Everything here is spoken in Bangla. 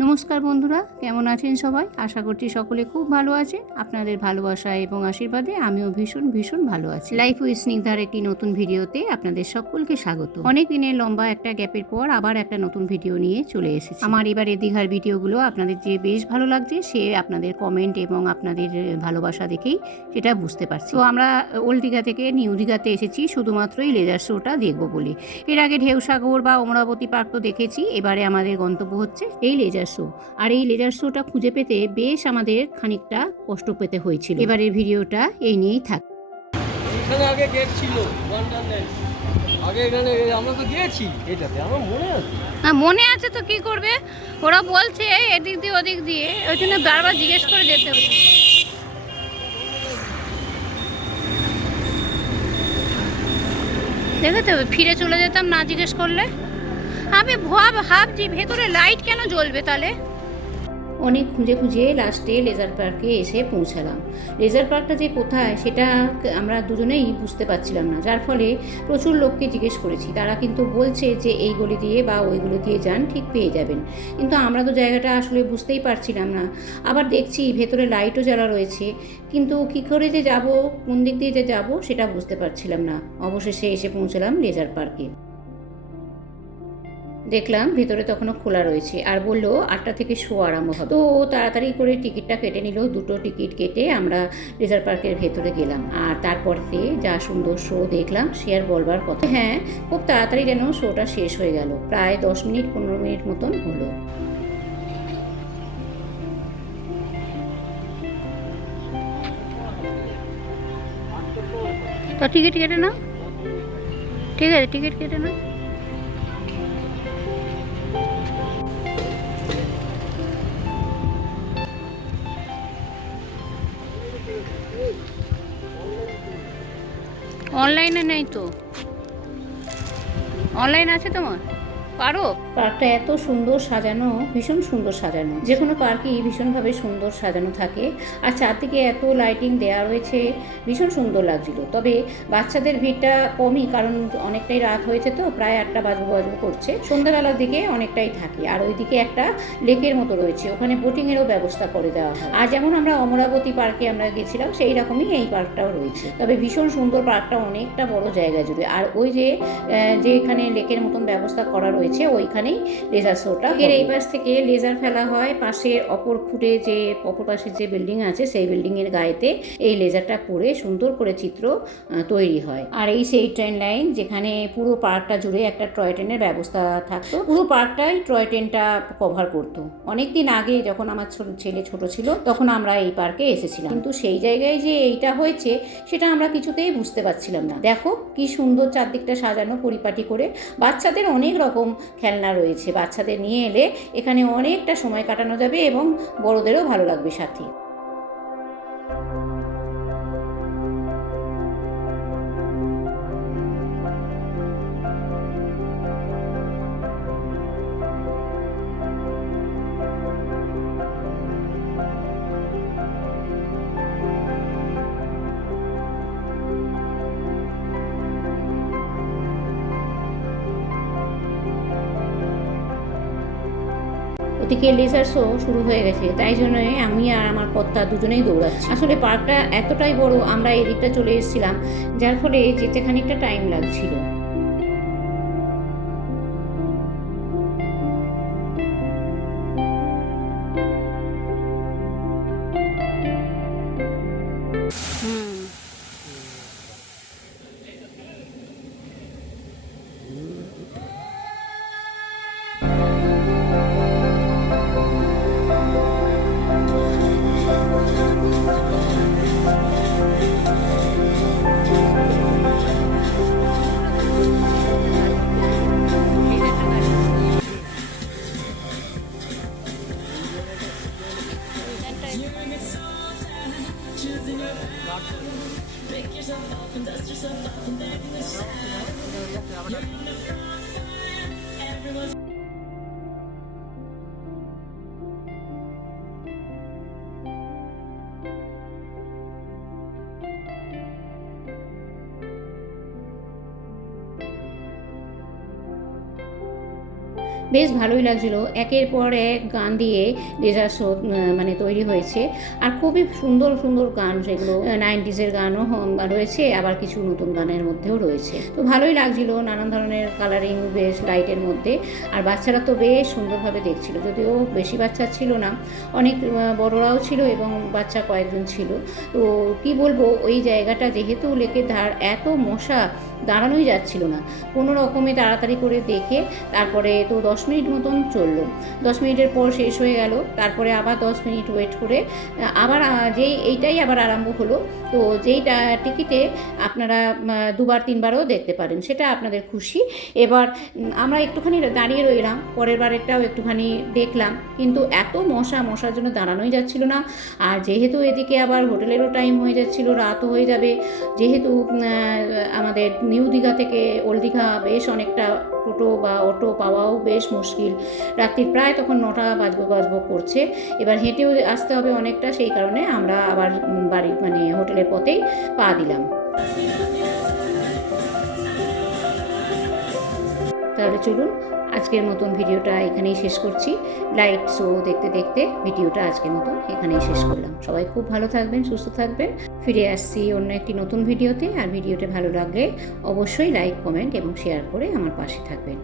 নমস্কার বন্ধুরা, কেমন আছেন সবাই? আশা করছি সকলে খুব ভালো আছেন। আপনাদের ভালোবাসা এবং আশীর্বাদে আমিও ভীষণ ভীষণ ভালো আছি। লাইফ উইথ স্নিগ্ধার একটি নতুন ভিডিওতে আপনাদের সকলকে স্বাগত। অনেক দিনের লম্বা একটা গ্যাপের পর আবার একটা নতুন ভিডিও নিয়ে চলে এসেছি। আমার এবারে দীঘার ভিডিওগুলো আপনাদের যে বেশ ভালো লাগছে, সে আপনাদের কমেন্ট এবং আপনাদের ভালোবাসা দেখেই সেটা বুঝতে পারছি। তো আমরা ওল্ড দীঘা থেকে নিউ দীঘাতে এসেছি শুধুমাত্রই লেজার শোটা দেখবো বলে। এর আগে ঢেউসাগর বা অমরাবতী পার্ক তো দেখেছি, এবারে আমাদের গন্তব্য হচ্ছে এই লেজার শো। আর এই লেজার শোটা খুঁজে পেতে বেশ আমাদের খানিকটা কষ্ট পেতে হয়েছিল। এবারের ভিডিওটা এই নিয়েই থাক। এখানে আগে গেট ছিল ওয়ান্ডারল্যান্ড, আগে এখানে আমরা তো গিয়েছি, এটাতে আমার মনে আছে। হ্যাঁ, মনে আছে তো কি করবে, ওরা বলছে এদিক দিয়ে ওদিক দিয়ে, ওই জন্য বারবার জিজ্ঞেস করে যেতে হবে। দেখতে হবে, ফিরে চলে যেতাম না জিজ্ঞেস করলে। আমি ভাবছি ভেতরে লাইট কেন জ্বলবে তাহলে। অনেক খুঁজে খুঁজে লাস্টে লেজার পার্কে এসে পৌঁছালাম। লেজার পার্কটা যে কোথায় সেটা আমরা দুজনেই বুঝতে পারছিলাম না, যার ফলে প্রচুর লোককে জিজ্ঞেস করেছি। তারা কিন্তু বলছে যে এই গলি দিয়ে বা ওইগুলো দিয়ে যান, ঠিক পেয়ে যাবেন। কিন্তু আমরা তো জায়গাটা আসলে বুঝতেই পারছিলাম না। আবার দেখছি ভেতরে লাইটও জ্বালা রয়েছে, কিন্তু কী করে যে যাব, কোন দিক দিয়ে যে যাব সেটা বুঝতে পারছিলাম না। অবশেষে এসে পৌঁছালাম লেজার পার্কে। দেখলাম ভেতরে তখনও খোলা রয়েছে, আর বললো 8টা থেকে শো আরম্ভ হবে। তো তাড়াতাড়ি করে টিকিটটা কেটে নিল। 2টো টিকিট কেটে আমরা লেজার পার্কের ভেতরে গেলাম, আর তারপরতে যা সুন্দর শো দেখলাম সে আর বলবার কথা। হ্যাঁ, খুব তাড়াতাড়ি যেন শোটা শেষ হয়ে গেল, প্রায় 10 মিনিট 15 মিনিট মতন হলো। তো টিকিট কেটে নাও, ঠিক আছে, টিকিট কেটে নাও। অনলাইনে নেই তো, অনলাইন আছে তোমার? পারো? পার্কটা এত সুন্দর সাজানো, ভীষণ সুন্দর সাজানো। যে কোনো পার্কই ভীষণভাবে সুন্দর সাজানো থাকে, আর চারদিকে এত লাইটিং দেওয়া রয়েছে, ভীষণ সুন্দর লাগছিল। তবে বাচ্চাদের ভিড়টা কমই, কারণ অনেকটাই রাত হয়েছে, তো প্রায় 8টা বাজবো করছে। সন্ধ্যাবেলার দিকে অনেকটাই থাকে। আর ওইদিকে একটা লেকের মতো রয়েছে, ওখানে বোটিংয়েরও ব্যবস্থা করে দেওয়া হয়। আর যেমন আমরা অমরাবতী পার্কে আমরা গেছিলাম, সেই রকমই এই পার্কটাও রয়েছে। তবে ভীষণ সুন্দর পার্কটা, অনেকটা বড় জায়গা জুড়ে। আর ওই যে এখানে লেকের মতন ব্যবস্থা করা রয়েছে, ওইখানেই লেজার শোটা। এর এই পাশ থেকে লেজার ফেলা হয়, পাশে অপর পাশের যে বিল্ডিং আছে সেই বিল্ডিং এর গায়েতে এই লেজারটা পড়ে সুন্দর করে চিত্র তৈরি হয়। আর এই সেই ট্রেন লাইন, যেখানে পুরো পার্কটা জুড়ে একটা টয় ট্রেনের ব্যবস্থা থাকতো। পুরো পার্কটাই টয় ট্রেনটা কভার করতো। অনেকদিন আগে যখন আমার ছেলে ছোট ছিল, তখন আমরা এই পার্কে এসেছিলাম, কিন্তু সেই জায়গায় যে এইটা হয়েছে সেটা আমরা কিছুতেই বুঝতে পারছিলাম না। দেখো কি সুন্দর চারদিকটা সাজানো পরিপাটি করে। বাচ্চাদের অনেক রকম খেলনা রয়েছে, বাচ্চাদের নিয়ে এলে এখানে অনেকটা সময় কাটানো যাবে এবং বড়দেরও ভালো লাগবে সাথে। ওদিকে লেজার শো শুরু হয়ে গেছে, তাই জন্য আমি আর আমার কর্তা দুজনেই দৌড়াচ্ছি। আসলে পার্কটা এতটাই বড়, আমরা এদিকটা চলে এসেছিলাম, যার ফলে যেতে খানিকটা টাইম লাগছিল। বেশ ভালোই লাগছিল। একের পর এক গান দিয়ে লেজার শো মানে তৈরি হয়েছে, আর খুবই সুন্দর সুন্দর গান, সেগুলো 90s-এর গানও রয়েছে, আবার কিছু নতুন গানের মধ্যেও রয়েছে। তো ভালোই লাগছিল, নানান ধরনের কালারিং বেশ লাইটের মধ্যে। আর বাচ্চারা তো বেশ সুন্দরভাবে দেখছিল, যদিও বেশি বাচ্চা ছিল না, অনেক বড়রাও ছিল এবং বাচ্চা কয়েকজন ছিল। তো কি বলবো, ওই জায়গাটা যেহেতু লেকের ধার, এত মশা, দাঁড়ানোই যাচ্ছিল না। কোনো রকমে তাড়াতাড়ি করে দেখে তারপরে তো 10 মিনিট মতন চললো। 10 মিনিটের পর শেষ হয়ে গেল, তারপরে আবার 10 মিনিট ওয়েট করে আবার এইটাই আবার আরম্ভ হলো। তো যেইটা টিকিটে আপনারা দুবার তিনবারও দেখতে পারেন, সেটা আপনাদের খুশি। এবার আমরা একটুখানি দাঁড়িয়ে রইলাম, পরের বারেরটাও একটুখানি দেখলাম, কিন্তু এত মশার জন্য দাঁড়ানোই যাচ্ছিল না। আর যেহেতু এদিকে আবার হোটেলেরও টাইম হয়ে যাচ্ছিল, রাতও হয়ে যাবে, যেহেতু আমাদের নিউ দীঘা থেকে ওল্ড দীঘা বেশ অনেকটা টোটো বা অটো পাওয়াও বেশ মুশকিল। রাত্রি প্রায় তখন 9টা বাজবো করছে। এবার হেঁটেও আসতে হবে অনেকটা, সেই কারণে আমরা আবার বাড়ির মানে হোটেলের পথেই পা দিলাম। তাহলে চলুন, আজকের মতন ভিডিওটা এখানেই শেষ করছি। লাইট শো দেখতে দেখতে ভিডিওটা আজকের মতন এখানেই শেষ করলাম। সবাই খুব ভালো থাকবেন, সুস্থ থাকবেন। ফিরে আসছি অন্য একটি নতুন ভিডিওতে। আর ভিডিওটা ভালো লাগলে অবশ্যই লাইক, কমেন্ট এবং শেয়ার করে আমার পাশে থাকবেন।